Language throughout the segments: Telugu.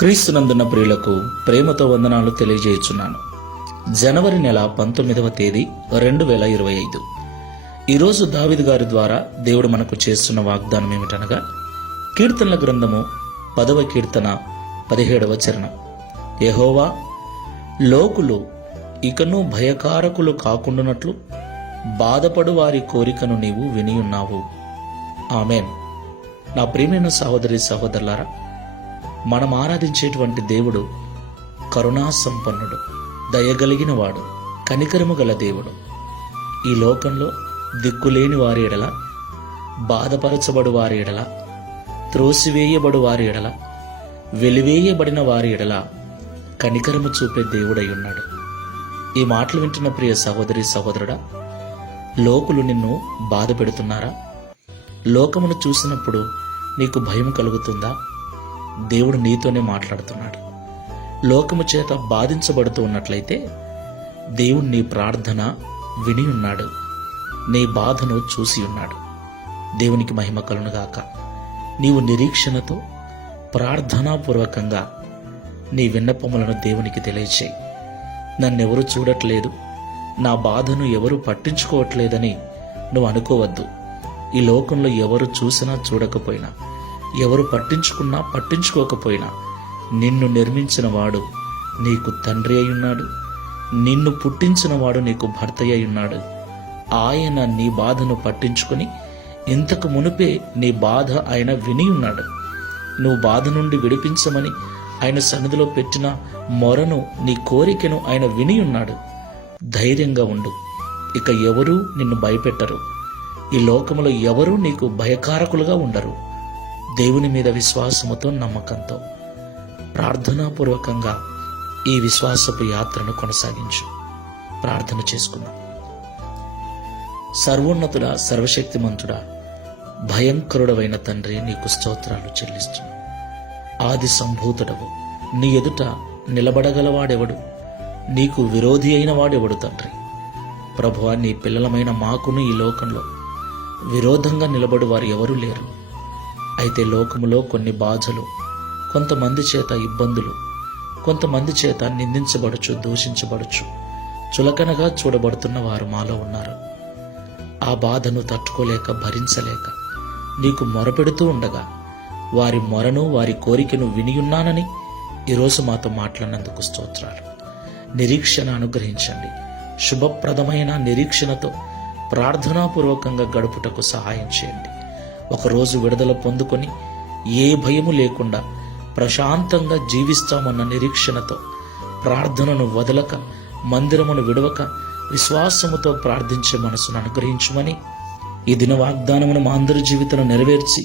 క్రీస్తునందున్న ప్రియులకు ప్రేమతో వందనాలు తెలియజేయుచున్నాను. జనవరి నెల 19వ తేదీ 2025. ఈరోజు దావీదు గారి ద్వారా దేవుడు మనకు చేస్తున్న వాగ్దానం ఏమిటనగా, కీర్తనల గ్రంథము 10వ కీర్తన 17వ చరణం. యెహోవా, లోకులు ఇకను భయకారకులు కాకుండానట్లు బాధపడు వారి కోరికను నీవు వినియున్నావు. ఆమెన్. నా ప్రియమైన సహోదరి సహోదరులారా, మనం ఆరాధించేటువంటి దేవుడు కరుణా సంపన్నుడు, దయగలిగిన వాడు, కనికరము గల దేవుడు. ఈ లోకంలో దిక్కులేని వారి ఎడల, బాధపరచబడు వారి ఎడల, త్రోసివేయబడు వారి ఎడల, వెలివేయబడిన వారి ఎడల కనికరము చూపే దేవుడై ఉన్నాడు. ఈ మాటలు వింటున్న ప్రియ సహోదరి సహోదరుడా, లోకులు నిన్ను బాధ పెడుతున్నారా? లోకమును చూసినప్పుడు నీకు భయం కలుగుతుందా? దేవుడు నీతోనే మాట్లాడుతున్నాడు. లోకము చేత బాధించబడుతూ ఉన్నట్లయితే దేవుడు నీ ప్రార్థన విని ఉన్నాడు, నీ బాధను చూసి ఉన్నాడు. దేవునికి మహిమ కలుగునుగాక. నీవు నిరీక్షణతో ప్రార్థనాపూర్వకంగా నీ విన్నపములను దేవునికి తెలియచేయి. నన్నెవరు చూడట్లేదు, నా బాధను ఎవరు పట్టించుకోవట్లేదని నువ్వు అనుకోవద్దు. ఈ లోకంలో ఎవరు చూసినా చూడకపోయినా, ఎవరు పట్టించుకున్నా పట్టించుకోకపోయినా, నిన్ను నిర్మించిన వాడు నీకు తండ్రి అయ్యున్నాడు, నిన్ను పుట్టించిన వాడు నీకు భర్త అయ్యున్నాడు. ఆయన నీ బాధను పట్టించుకొని ఇంతకు మునుపే నీ బాధ ఆయన విని ఉన్నాడు. నువ్వు బాధ నుండి విడిపించమని ఆయన సన్నిధిలో పెట్టిన మొరను, నీ కోరికను ఆయన విని ఉన్నాడు. ధైర్యంగా ఉండు. ఇక ఎవరూ నిన్ను భయపెట్టరు. ఈ లోకములో ఎవరూ నీకు భయకారకులుగా ఉండరు. దేవుని మీద విశ్వాసముతో, నమ్మకంతో, ప్రార్థనాపూర్వకంగా ఈ విశ్వాసపు యాత్రను కొనసాగించు. ప్రార్థన చేసుకుందాం. సర్వోన్నతుడా, సర్వశక్తిమంతుడా, భయంకరుడవైన తండ్రి, నీకు స్తోత్రాలు చెల్లిస్తున్నాను. ఆది సంభూతుడవు, నీ ఎదుట నిలబడగలవాడెవడు? నీకు విరోధి అయిన వాడెవడు తండ్రి? ప్రభువా, నీ పిల్లలమైన మాకును ఈ లోకంలో విరోధంగా నిలబడు వారు ఎవరూ లేరు. అయితే లోకములో కొన్ని బాధలు, కొంతమంది చేత ఇబ్బందులు, కొంతమంది చేత నిందించబడచ్చు, దూషించబడచ్చు, చులకనగా చూడబడుతున్న వారు మాలో ఉన్నారు. ఆ బాధను తట్టుకోలేక, భరించలేక నీకు మొరపెడుతూ ఉండగా, వారి మొరను, వారి కోరికను వినియున్నానని ఈరోజు మాతో మాట్లాడినందుకు స్తోత్రాలు. నిరీక్షణ అనుగ్రహించండి. శుభప్రదమైన నిరీక్షణతో ప్రార్థనాపూర్వకంగా గడుపుటకు సహాయం చేయండి. ఒకరోజు విడుదల పొందుకొని ఏ భయము లేకుండా ప్రశాంతంగా జీవిస్తామన్న నిరీక్షణతో, ప్రార్థనను వదలక, మందిరమును విడవక, విశ్వాసముతో ప్రార్థించే మనసును అనుగ్రహించుమని, ఈ దిన వాగ్దానమును మా అందరి జీవితంలో నెరవేర్చి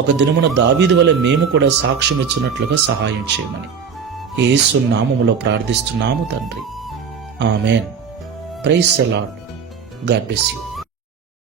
ఒక దినమున దావీదు వలె మేము కూడా సాక్ష్యం ఇచ్చినట్లుగా సహాయం చేయమని యేసు నామములో ప్రార్థిస్తున్నాము తండ్రి. Amen. Praise the Lord. God bless you.